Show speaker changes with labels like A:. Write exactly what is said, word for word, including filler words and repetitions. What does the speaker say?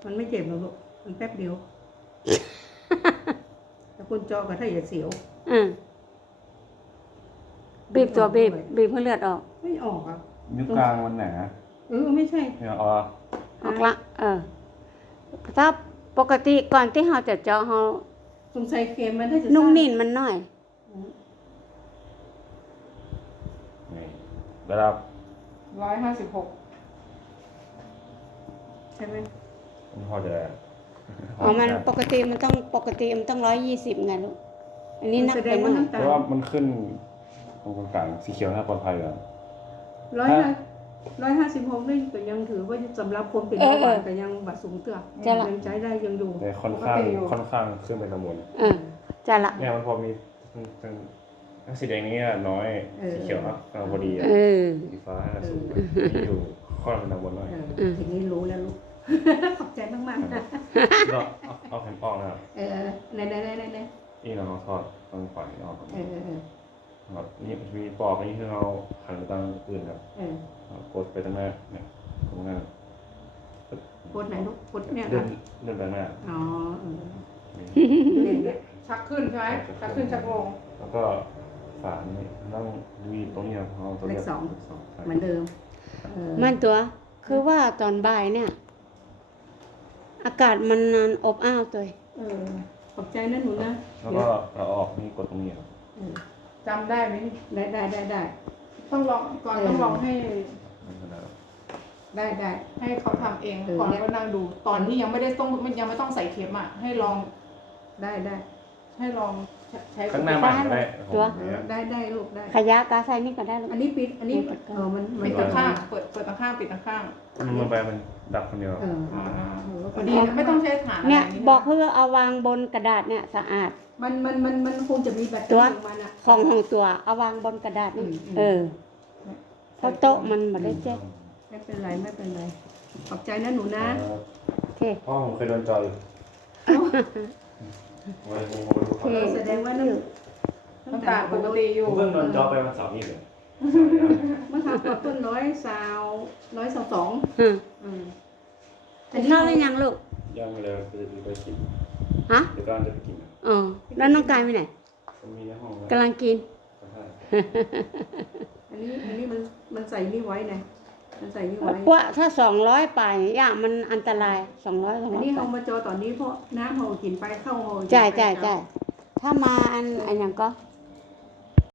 A: มันไม่เจ็บหรอกลูกมันแป๊บเดียวแต่คุณเจาะก็ถ้าอย่าเสียว
B: อืมบีบตัวบีบบีบให้เลือดออก
A: ไม่ออกอ่ะ
C: นิ้วกลางมันหนา
A: เออไม่ใช่
C: เนี่ยอ๋อ
B: ออกละเออถ้าปกติก่อนที่เราจะเจาะเรา
A: สงสัยเค็มมันถ้าจะ
B: นุ่มนิ่มมันน้อย
C: นี่ระดับ
D: ร้อยห้าสิบหก
A: ใช่ไหม
C: มันพอจะ
B: อ๋อมันปกติมันต้องปกติมันต้องร้อยยี่สิบไงลูกอันนี้นัก
A: แสด
B: ไป
A: ง
B: หน่
A: ว่า
B: อย
A: น้ำตา
C: เพ
A: ล
C: ราะว่ามันขึ้นตรงกลางสีเขียวถ้าปลอดภัยอ่ะ
A: ร้อยห้าร้อยห้าสิบหกนี่ก็ยังถือว่าสำหรับคนเป็นเบาหวานก็ยังบัดสูงเตือยังใช้ได้ยังอยู่
C: แต่ค่อนข้างค่อนข้างขึ้นไปละมุน
B: เออจะละ
C: เนี่ยมันพอมีทั้งสีแดงนี้น้อยสีเขียวเนาะกำลังพอดีอ่ะ
B: เออ
C: สีฟ้าสูงนี่อยู่ค่อนข้างละมุนหน่อย
A: ทีนี้รู้แล้วลูกขอบใจมากๆนะ
C: ก็เอาแผ่นออกนะครับ
A: เออในในในในใน
C: นี่เราทอดต้องปล่อยออก
A: เออเออ
C: ครับนี่มีปอกนี่คือเราหันไปทางอื่นครับ
A: เออก
C: ดไปทางหน้าเนี่ยตรงหน้าก
A: ดไหนลูกกดเนี่ย
C: เลื่อนเลื่อนไปหน้า
A: อ๋อเออ
D: เล่นเนี่ยชักขึ้นใช่ไหมชักขึ้นชักลง
C: แล้วก็ฝานี่ต้องวีตรงนี้ครับเอาตัว
A: เล
C: เลื
A: ข
C: อก
A: สองเหมือนเดิมเออ
B: มันตัวคือว่าตอนบ่ายเนี่ย อากาศมันอบอ้าวตัว
A: เออขอบใจนะหนูนะ
C: แล้วก็เราออกนี่กดตรงนี้ครับ
A: เออ
D: จำได้ไหม
A: ได้ได้ได้ได้
D: ต้องลองก่อนต้องลองให้
C: นั่นก็ได้ครับ
A: ได้ได้
D: ให้เขาทำเอง
A: เออ
D: ก่อนก็นั่งดู ตอนที่ยังไม่ได้ต้องยังไม่ต้องใส่เข็มอ่ะให้ลอง
A: ได้ได้
D: ให้ลองใช้
C: ข้างหน้าบ้านก็ได้
B: ตัว
A: เออได้ได้ลูกได้
B: ขยะกาใส่นี่ก็ได้ลูก
A: อันนี้ปิดอันนี้เออมันมัน
D: ปิดตาข้างเปิดเปิดตาข้างปิดตาข้าง
C: มันมันไปมันดับคนเดียว
A: เออ
D: อ่า
A: เออ
D: พอดีนะไม่ต้องใช้ฐานอะไร
B: เนี่ย
D: นี่
B: บอกเพื่อเอาวางบนกระดาษเนี่ยสะอาด
A: มันมันมันมันคงจะมีแบตเตอ
B: ตัว
A: รี่ของมันอ่ะ
B: ของของตัวเอาวางบนกระดาษนี่
A: อืมอืม
B: เออเพราะโต๊ะมันบ่ได้เจ๊
A: ไม่เป็นไรไม่เป็นไรขอบใจนะหนูนะ
B: โอเค
C: พ่อผมเคยโดนจอยวันนี้ผมมาดู
A: เออแสดงว่าน้ำ
D: น้ำตาลปกติอยู่
C: ผมเพิ่งโดนจอไปวันเสาร์นี่เลย
A: มะขามเปราะต้นร้อยสาวร้อยสาวสอง
B: อืม
A: อืม
B: เป็นนอกหรือยังลูก
C: ยังไม่เลยจะไปกิน
B: ฮะ
C: เดี๋ยวก็จะไปกิน
B: อ๋อแล้วน้องกายไปไหน
C: ผมมีในห้อง
B: กำลังกิน
A: อันนี้อันนี้มันมันใส่นี่ไว้ไงมันใส่นี่ไว้
B: ว่าถ้าสองร้อยไปอย่างมันอันตรายสองร้อยสอง
A: อัน
B: ร้อย
A: นี้
B: ไป
A: เขามาจอตอนนี้เพราะน้ำเขากินไปเข้าเขากินไป
B: ใช่ใช่ใช่ถ้ามาอันอันอย่างก็